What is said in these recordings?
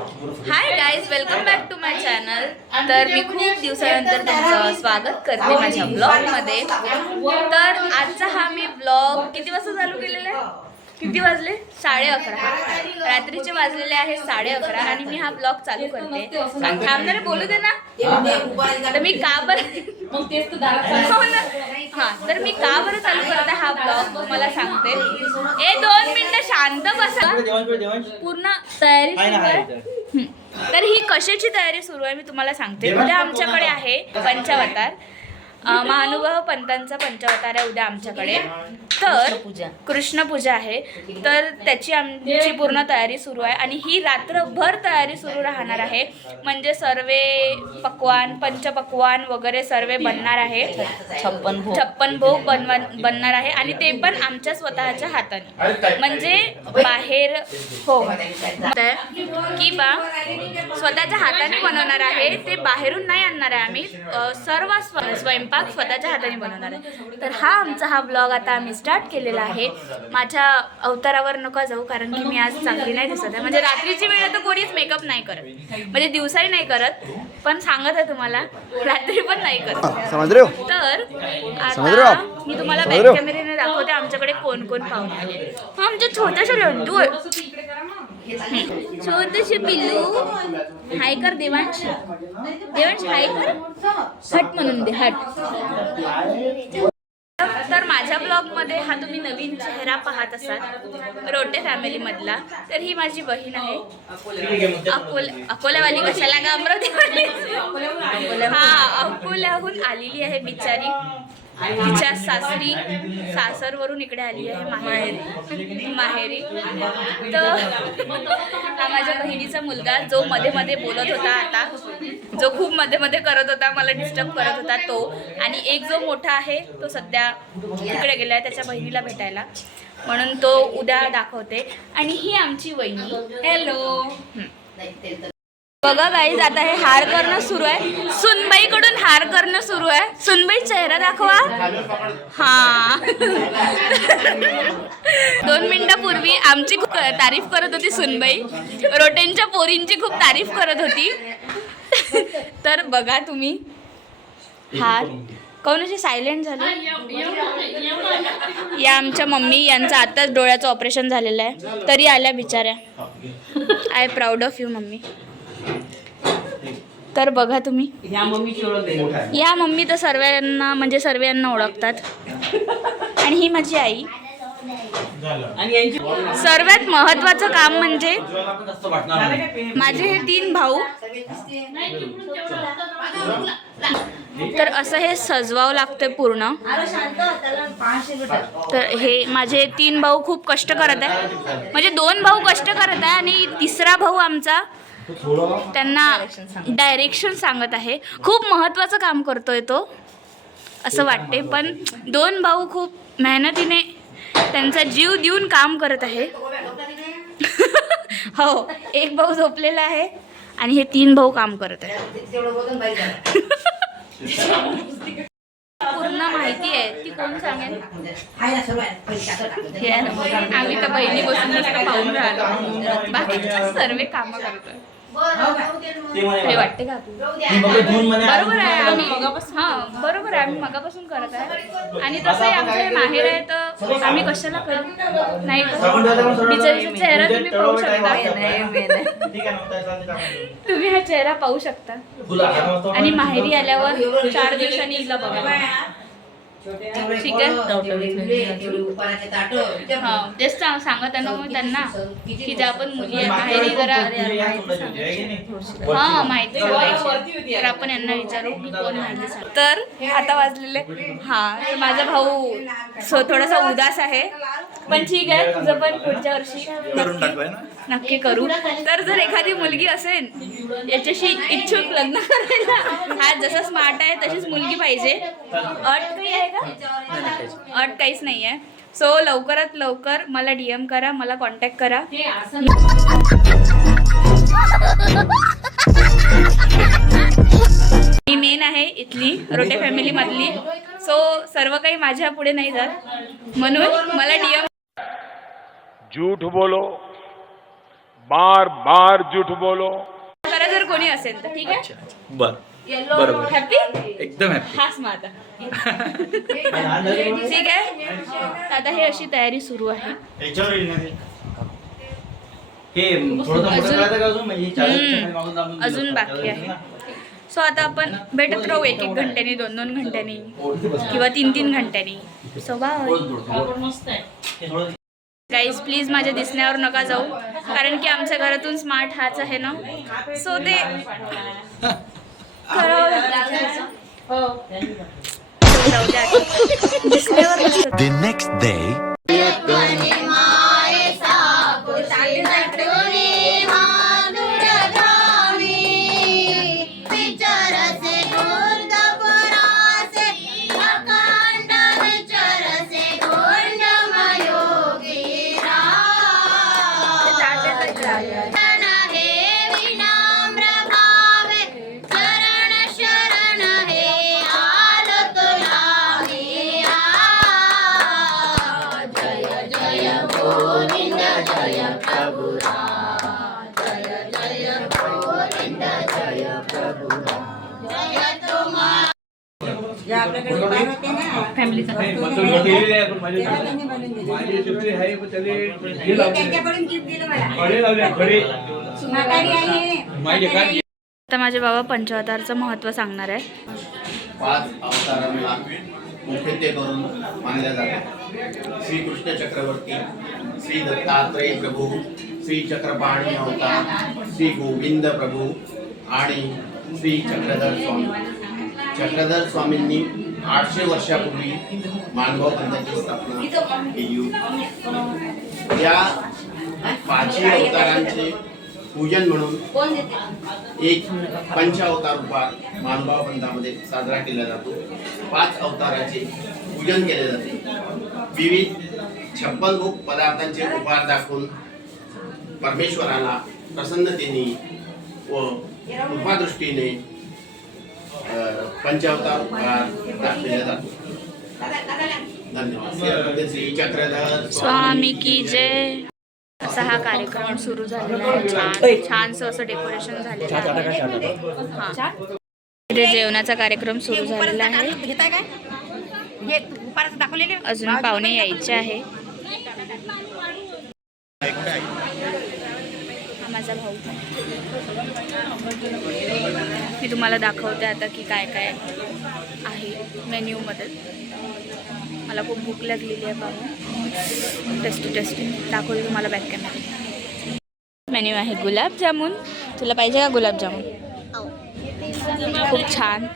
High guys, welcome back to my channel. तर मी खूप दिवसानंतर तुमचं स्वागत करते माझ्या ब्लॉगमध्ये. तर आजचा हा मी ब्लॉग किती वाजता चालू केलेला आहे? किती वाजले? 11:30. रात्रीचे वाजलेले आहे 11:30 आणि मी हा ब्लॉग चालू करते. थांबणारे बोलू दे ना. तर मी का बरं तर मी का बरं चालू करते हा ब्लॉग मला सांगते. 2 मिनिटं शांत बसा. पूर्ण तयारी सुरू आहे. तर ही कशाची तयारी सुरू आहे मी तुम्हाला सांगते. उद्या आमच्याकडे आहे पंचावतार. महानुभाव पंतांचा पंचावतार आहे उद्या आमच्याकडे. तर कृष्ण पूजा आहे. तर त्याची आमची पूर्ण तयारी सुरू आहे आणि ही रात्रभर तयारी सुरू राहणार आहे. म्हणजे सर्व पक्वान पंचपक्वान वगैरे सर्व बनणार आहे. 56 भोग बनणार आहे आणि ते पण आमच्या स्वतःच्या हाताने. म्हणजे बाहेर हो की बा स्वतःच्या हाताने बनवणार आहे. ते बाहेरून नाही आणणार आहे आम्ही. सर्व स्वयंपाक स्वतःच्या हाताने बनवणार आहे. तर हा आमचा हा ब्लॉग आता आम्ही स्टार्ट केलेला आहे. माझ्या अवतारावर नका जाऊ कारण की मी आज चांगली नाही दिसत आहे. म्हणजे रात्रीची वेळ तर कोणीच मेकअप नाही करत. म्हणजे दिवसाही नाही करत, पण सांगत आहे तुम्हाला रात्री पण नाही करत. तर आता मी तुम्हाला बॅक कॅमेऱ्याने दाखवते आमच्याकडे कोण कोण पाहुणे आले. हा आमच्या छोट्याशा लड्डू आहे. छोटशी पिल्लू. हाय कर देवांश. देवांश हाय कर. हट म्हणून दे हट. तर माझ्या ब्लॉगमध्ये हा तुम्ही नवीन चेहरा पाहत असाल रोटे फॅमिलीमधला. तर ही माझी बहीण आहे. अकोल्यावाली कशाला गा अमरावतीवाली. हा अकोल्याहून आलेली आहे बिचारी. तिच्या सासरवरून इकडे आली आहे माहेरी. तर हा माझ्या बहिणीचा मुलगा जो मध्ये मध्ये बोलत होता, आता जो खूप मध्ये मध्ये करत होता, मला डिस्टर्ब करत होता तो. आणि एक जो मोठा आहे तो सध्या तिकडे गेला आहे त्याच्या बहिणीला भेटायला, म्हणून तो उद्या दाखवते. आणि ही आमची वहिनी. हॅलो. बघा गाईज, आता हे हार करणं सुरू आहे. सुनबाईकडून हार करणं सुरू आहे. सुनबाई चेहरा दाखवा. हा 2 मिनिटापूर्वी आमची खूप तारीफ करत होती सुनबाई. रोटेंच्या पोरींची खूप तारीफ करत होती. तर बघा तुम्ही हार काऊन असे सायलेंट झाले. या आमच्या मम्मी, यांचं आताच डोळ्याचं ऑपरेशन झालेलं आहे तरी आल्या बिचाऱ्या. I proud of you mummy. तर बघा तुम्ही, या मम्मी तर सर्वांना म्हणजे सर्वांना ओळखतात. आणि ही माझी आई. सर्वात महत्वाचं काम म्हणजे माझे हे 3 भाऊ. तर असं हे सजवावं लागतं पूर्ण. तर हे माझे 3 भाऊ खूप कष्ट करत आहे. म्हणजे 2 भाऊ कष्ट करत आहे आणि 3रा भाऊ आमचा त्यांना डायरेक्शन सांगत आहे. खूप महत्त्वाचं काम करतोय तो असं वाटते. पण 2 भाऊ खूप मेहनतीने त्यांचा जीव देऊन काम करत आहे. हो, एक भाऊ झोपलेला आहे आणि हे 3 भाऊ काम करत आहे. पूर्ण माहिती आहे ती कोण सांगेल. आम्ही तर बहिणी बसून नुसतं पाहून राहिलो, बाकीचे सर्व कामं करतोय. हे वाटते का बरोबर आहे. आम्ही बरोबर आहे, आम्ही मगापासून करत आहे. आणि तसंही आमचं माहेर आहे तर आम्ही कशाला करू नाही. बिचारीचा चेहरा तुम्ही पाहू शकता. तुम्ही हा चेहरा पाहू शकता. आणि माहेरी आल्यावर 4 दिवसांनी हिला बघा. ठीक आहे. हा तेच सांगत आहे ना मग त्यांना की ज्या आपण मुली आहे माहेरी जरा हा माहिती तर आपण यांना विचारू की कोण माहिती सांग. तर आता वाजलेले हा माझा भाऊ थोडासा उदास आहे, पण ठीक आहे. तुझं पण पुढच्या वर्षी नक्की करू. तर जर एखादी मुलगी असेल याच्याशी इच्छुक लग्न करायला, हा जसा स्मार्ट आहे तशीच मुलगी पाहिजे. अट काही आहे का? अट काहीच नाही आहे. सो लवकरात लवकर मला DM करा, मला कॉन्टॅक्ट करा. मी मेन आहे इथली रोटे फॅमिली मधली. सो सर्व काही माझ्या पुढे नाही जात, म्हणून मला DM. झूठ बोलो, बार बार झूठ बोलो. करा जर कोणी असेल तर ठीक आहे. अच्छा बर येलो बरोबर. हॅपी एकदम हॅपी. हाच माझा ठीक आहे. आता हे अशी तयारी सुरू आहे. अजून बाकी आहे. सो आता आपण भेटत राहू 1-1 घंट्यानी, 2-2 घंट्यानी किंवा 3-3 घंट्यानी. So bye guys. प्लीज माझ्या दिसण्यावर नका जाऊ, कारण की आमच्या घरातून स्मार्ट हाच आहे ना. सो ते The next day. आता माझे बाबा पंचावतारचं महत्त्व सांगणार आहे. 5 अवतारांना मुख्यत्वे करून मानल्या जातात. श्रीकृष्ण चक्रवर्ती, श्री दत्तात्रेय प्रभू, श्री चक्रपाणी अवतार, श्री गोविंद प्रभू आणि श्री चक्रधर स्वामी. चक्रधर स्वामींनी 800 वर्षापूर्वी मानभाव पंथाची स्थापना केली होती. या 5 अवतारांचे पूजन म्हणून एक पंचावतार उपार मानभाव पंथामध्ये साजरा केला जातो. 5 अवताराचे पूजन केले जाते. विविध 56 भोग पदार्थांचे उपार दाखवून परमेश्वराला प्रसन्नतेने व कृपादृष्टीने पंचावतार उपार दाखविला जातो. धन्यवाद. श्री चक्रधर स्वामी की जय. असा हा कार्यक्रम सुरू झालेला आहे. छानसं असं डेकोरेशन झालेलं आहे. हा इथे जेवणाचा कार्यक्रम सुरू झालेला आहे. अजून पाहुणे यायचे आहे. हा माझा भाऊ. मी तुम्हाला दाखवते आता की काय काय आहे मेन्यूमध्ये. मला खूप भूक लागलेली आहे बाबा. टेस्टिंग दाखवते तुम्हाला बॅक कॅमेरा. मेन्यू आहे गुलाबजामुन. तुला पाहिजे का गुलाबजामुन? खूप छान.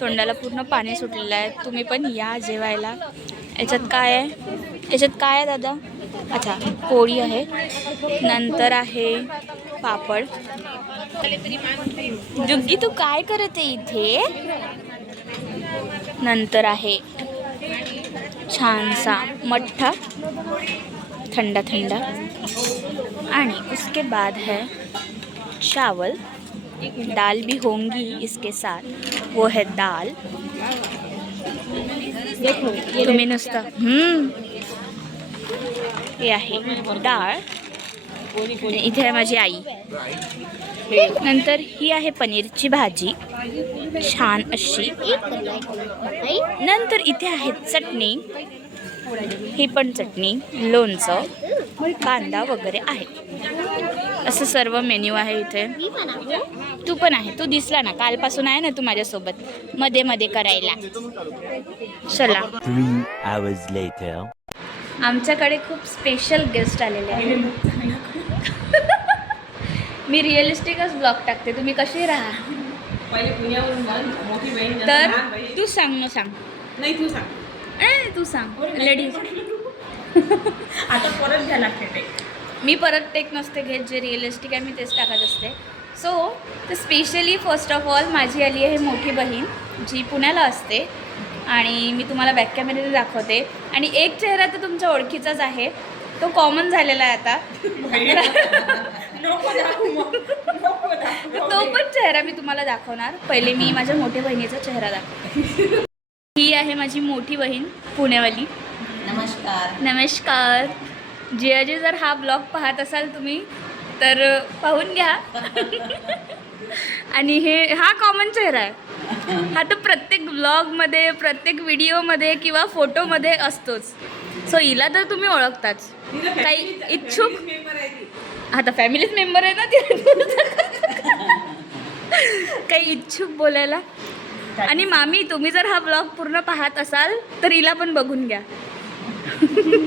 तोंडाला पूर्ण पाणी सुटलेलं आहे. तुम्ही पण या जेवायला. याच्यात काय आहे दादा? अच्छा, पोळी आहे. नंतर आहे पापड. जुग्गी तू काय करते इथे? नंतर आहे छानसा मठ्ठा ठंडा ठंडा. आणि उसके बाद है चावल. दाल भी होंगी इसके साथ. वो है दाल. तुम्ही नुसतं हे आहे डाळ. इथे आहे माझी आई. नंतर ही आहे पनीरची भाजी छान अशी. नंतर इथे आहे चटणी. ही पण चटणी, लोणचं, कांदा वगैरे आहे. असं सर्व मेन्यू आहे इथे. तू पण आहे. तू दिसला ना, कालपासून आहे ना तू माझ्यासोबत मध्ये मध्ये करायला. चला. 3 hours later. आमच्याकडे खूप स्पेशल गेस्ट आलेले आहेत. मी रिअलिस्टिकच ब्लॉग टाकते. तुम्ही कशी राहा. पहिले पुण्यावरून मोठी बहीण तर तू सांग ना. सांग. नाही तू सांग. तू सांग. लेडीज आता परत घ्या लागते. मी परत टेक नसते घेत. जे रिअलिस्टिक आहे मी तेच टाकत असते. सो तर स्पेशली फर्स्ट ऑफ ऑल माझी आली आहे मोठी बहीण जी पुण्याला असते. आणि मी तुम्हाला बॅक कॅमेऱ्याने दाखवते. आणि एक चेहरा तर तुमच्या ओळखीचाच आहे. तो कॉमन झालेला आहे आता. तो पण चेहरा मी तुम्हाला दाखवणार. पहिले मी माझ्या मोठ्या बहिणीचा चेहरा दाखवते. ही आहे माझी मोठी बहीण पुण्यावाली. नमस्कार. नमस्कार. जियाजी जर हा ब्लॉग पाहत असाल तुम्ही तर पाहून घ्या. आणि हा कॉमन चेहरा आहे. हा तर प्रत्येक ब्लॉगमध्ये, प्रत्येक व्हिडिओमध्ये किंवा फोटोमध्ये असतोच. सो हिला तर तुम्ही ओळखताच. काही इच्छुक, आता फॅमिलीच मेंबर आहे ना ती. काही इच्छुक बोलायला. आणि मामी, तुम्ही जर हा ब्लॉग पूर्ण पाहत असाल तर हिला पण बघून घ्या.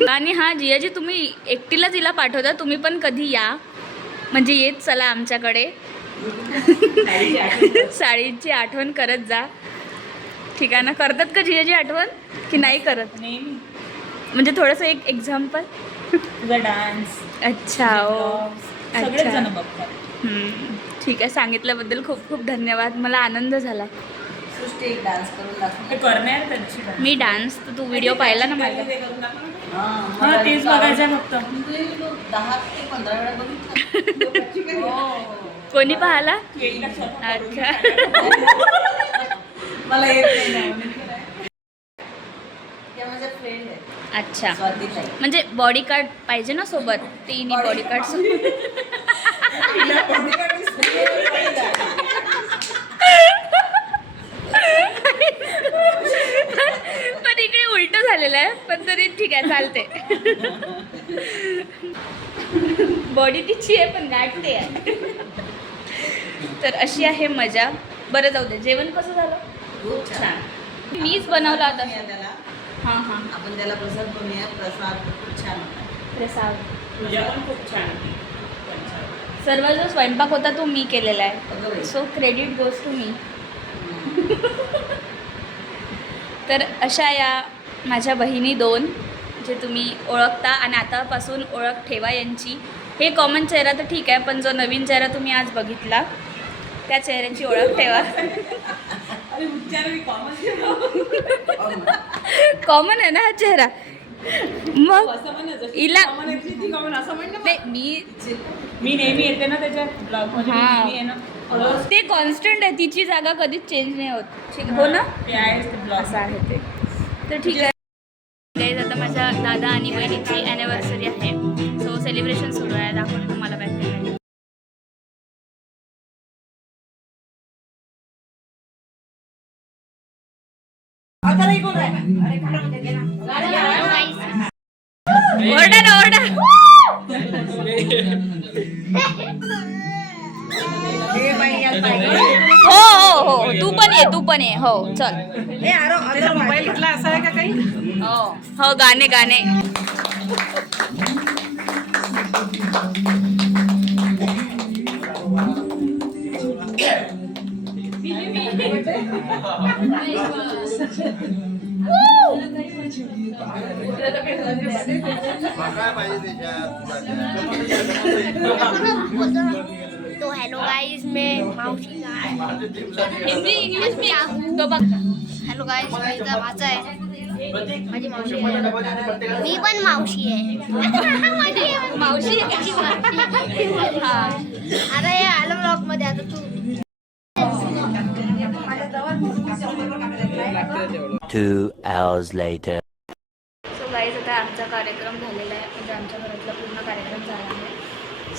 आणि हा जियाजी, तुम्ही एकटीलाच हिला पाठवता, तुम्ही पण कधी या, म्हणजे येत चला आमच्याकडे. साडीची आठवण करत जा. ठीक आहे ना? करतात का जियाजी आठवण की नाही करत? नेहमी म्हणजे थोडंसं एक एक्झाम्पल. तुझा डान्स, अच्छा, ओ सगळेच अच्छा. जण बघतात. ठीक आहे, सांगितल्याबद्दल खूप खूप धन्यवाद. मला आनंद झाला. सृष्टी एक डान्स करून दाखव. ते करणार त्यांची मी डान्स तर तू व्हिडिओ पाहिला ना माझा? हा, तेच बघायचं फक्त. 10 ते 15 वेळा बघितलं. कोणी पाहिला? येईल लक्षात. अच्छा. मला येत नाही. त्या माझ्या फ्रेंड आहे अच्छा, स्वातीताई. म्हणजे बॉडी कार्ड पाहिजे ना सोबत. तिने बॉडी कार्ड सोबत. पण इकडे उलट झालेलं आहे, पण तरी ठीक आहे, चालते. बॉडी तिची आहे पण गाठते आहे. तर अशी आहे मजा. बरं, जाऊ दे. जेवण कसं झालं? खूप छान. मीच बनवला होता. बनवूया त्याला. हां हां. आपण त्याला प्रसाद बनवूया. प्रसाद खूप छान होता. प्रसाद. तुझ्या पण खूप छान. सर्व जो स्वयंपाक होता तो मी केलेला आहे. अगं बाई. So credit goes to me. तर अशा या माझ्या बहिणी 2, जे तुम्ही ओळखता आणि आतापासून ओळख ठेवा यांची. हे कॉमन चेहरा तर ठीक आहे, पण जो नवीन चेहरा तुम्ही आज बघितला त्या चेहऱ्याची ओळख ठेवा. अरे उच्चार कॉमन कॉमन आहे ना हा चेहरा. मग असं म्हण, जशी हिला- कॉमन येते ती कॉमन असं म्हण ना. ते मी नेहमी येते ना त्याच्या ब्लॉगमध्ये. हा. नेहमी आहे ना. ते कॉन्स्टंट आहे. तिची जागा कधीच चेंज नाही होत. ठीक हो ना? ते आहेच ते ब्लॉग. असं आहे ते. तर ठीक आहे गाईज, आता माझ्या दादा आणि बहिणीची ॲनिव्हर्सरी आहे. सो सेलिब्रेशन सुरू आहे. दाखवते तुम्हाला बॅक केलं. ओरडा ना, ओरडा. हो हो हो, तू पण ये, तू पण ये. हो, चल. मोबाईल घेतला असं आहे का काही? हो, गाणे गाणे. तो हेलो गाइस, मैं मावशी का हिंदी इंग्लिश में तो बघ. हेलो गाइस, माझा भाचा आहे. माझी मावशी आहे. मी पण मावशी आहे. मावशी आहे. माझी मावशी. हा. आता या हेलो ब्लॉग मध्ये आता तू 2 hours later. सो गाईज, आता आमचा कार्यक्रम झालेला आहे. म्हणजे आमच्या घरातला पूर्ण कार्यक्रम झाला आहे.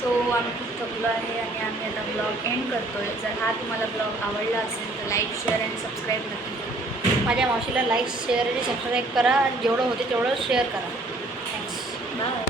सो आम्ही खूप थकलो आहे आणि आम्ही आता ब्लॉग एंड करतो आहे. जर हा तुम्हाला ब्लॉग आवडला असेल तर लाईक, शेअर आणि सबस्क्राईब नक्की करा. माझ्या मावशीला लाईक, शेअर आणि सबस्क्राईब करा. आणि जेवढं होते तेवढं शेअर करा. थँक्स. बाय.